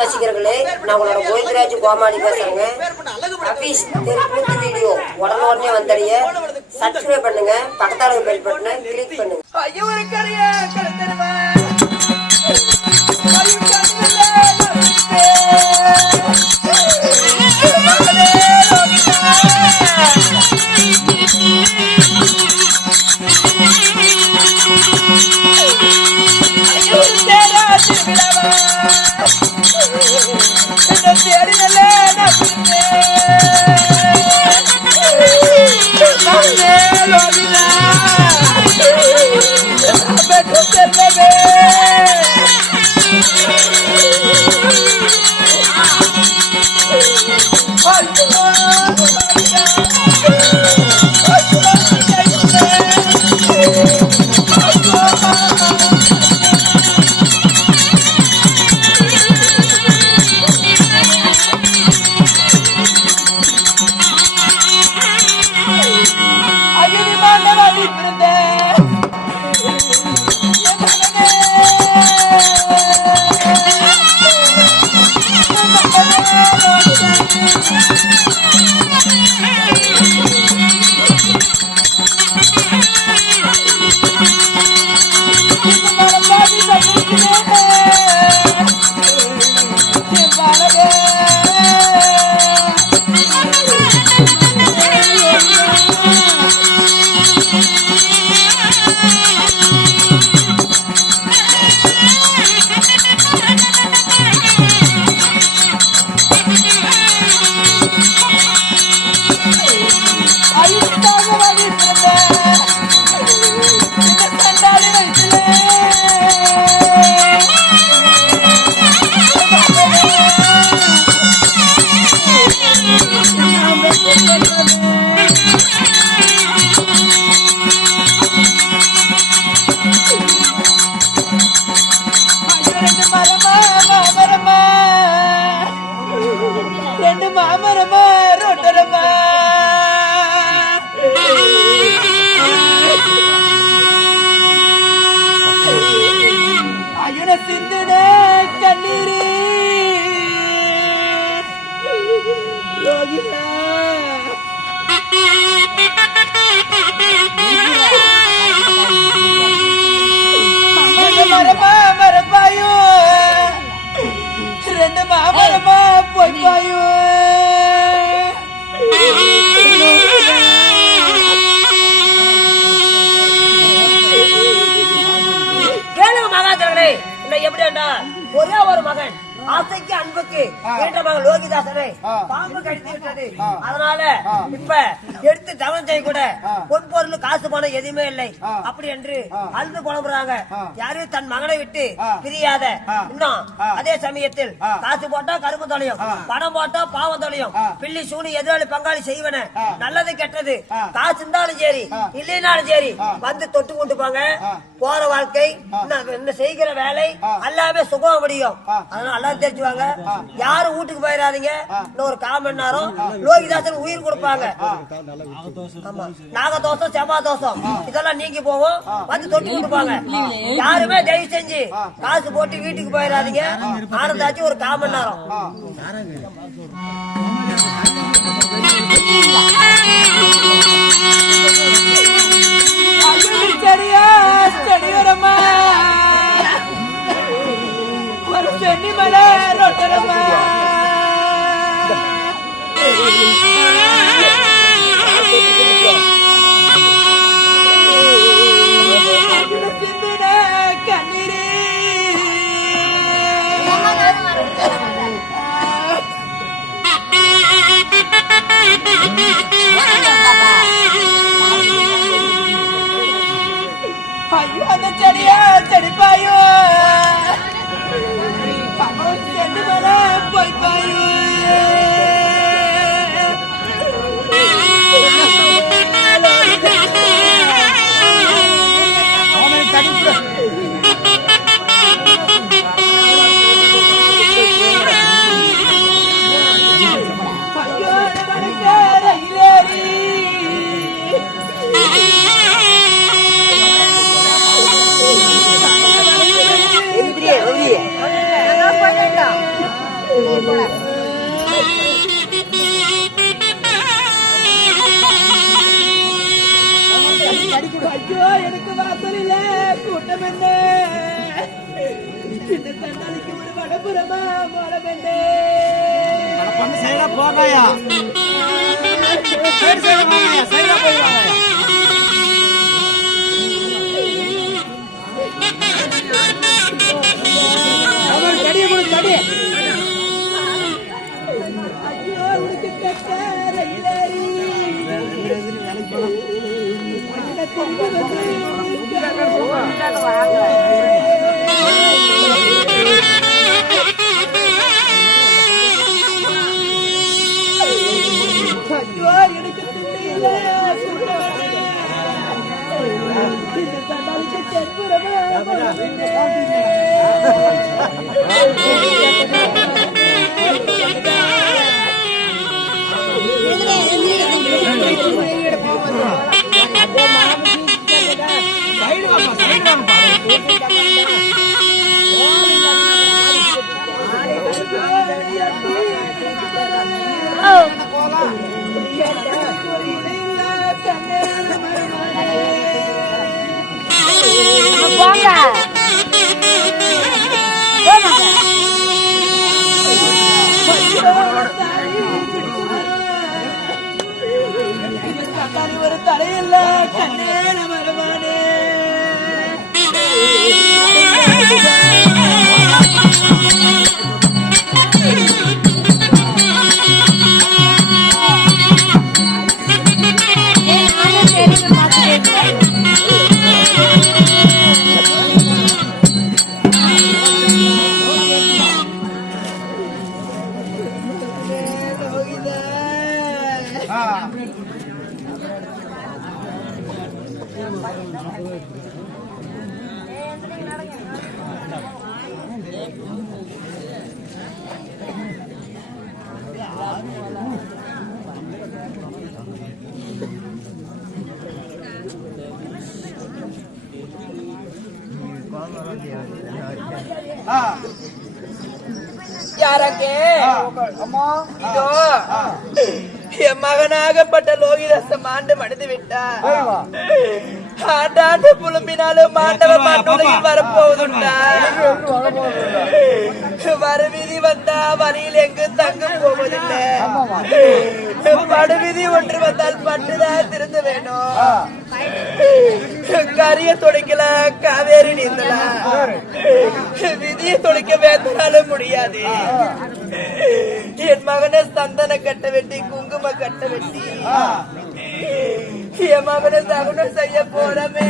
ரசிகர்களே, நான் உங்களோட கோவிந்தராஜ் கோமாளி பேசுறேங்க. அபீஸ் தெருக்கூத்து வீடியோ உடனே வந்தடைய சப்ஸ்கிரைப் பண்ணுங்க, பக்கத்தால பெல் பட்டனை கிளிக் பண்ணுங்க. ஒரே ஒரு மகன் ஆசைக்கு அன்புக்கு ஏற்ற மகன் லோகிதாசனை பாம்பு கடித்து விட்டது. அதனால இப்ப எடுத்து தவணம் செய்ய கூட பொன் பொருள் காசு பணம் எதுவுமே இல்லை அப்படி என்று அழுது புலம்புறாங்க. யாரையும் தன் மகனை விட்டு பிரியாத. இன்னும் அதே சமயத்தில் காசு போட்டா கரும்பு தொலையும், பணம் போட்டா பாவம் தொலையும், பில்லி சூனி எதிராளி பங்காளி செய்வன நல்லது கெட்டது காசு இருந்தாலும் சரி இல்லைனாலும் சரி வந்து தொட்டு கொண்டு போங்க. போற வாழ்க்கை இந்த செய்கிற வேலை எல்லாமே சுகமா முடியும். அதனால தெரிஞ்சுவாங்க. யாரும் வீட்டுக்கு போயிடாதீங்க. இன்னொரு 1/4 மணி நேரம் லோகிதாசன் உயிர் கொடுப்பாங்க. நாகதோஷம் செவ்வாய் தோஷம் இதெல்லாம் நீங்கி போவோம். வந்து தொட்டு கொடுப்பாங்க. யாருமே தயவு செஞ்சு காசு போட்டு வீட்டுக்கு போயிடாதீங்க. ஆனந்தாச்சு ஒரு 1/4 மணி நேரம். சென்னி மலை ரொட்டரமா சிந்தின கண்ணீரே ஐயோ அந்த செடியா செடிப்பாயோ போய் பாயோ ஐயோ எனக்கு வாசலில கூட்டம் என்ன இந்த தண்டாளிக்கு ஒரு வடபுறமா மரம் என்ன போகாயா ஒரு தலையில்ல கண்ணேன வருமானே யாரங்கே இதோ என் மகனாகப்பட்ட லோகிதாசம் ஆண்டு மடிந்து விட்டார். ஆண்டாண்டு புலம்பினாலும் மாண்டவ மண்ணுலகில் வரப்போவதுண்டா? வருவிதி வந்தா வழியில் எங்கு தங்கும் போவதில்லை. படுவிதி ஒன்று வந்தால் பட்டுதான் திருந்து வேணும். கரிய துடைக்கல காவேரி நீந்தலாம், விதியை துடைக்க வேந்தனாலும் முடியாது. என் மகனை சந்தன கட்ட வெட்டி குங்கும கட்ட வெட்டி என் மகனை சகுனம் செய்ய போறமே.